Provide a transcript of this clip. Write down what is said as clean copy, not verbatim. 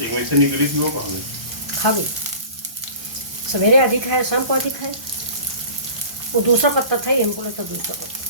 एक में से निकली थी वो कहाँ गई? खा गई। सवेरे अधिक है, शाम को अधिक है। वो दूसरा पत्ता था, ये हमको लगता दूसरा पत्ता।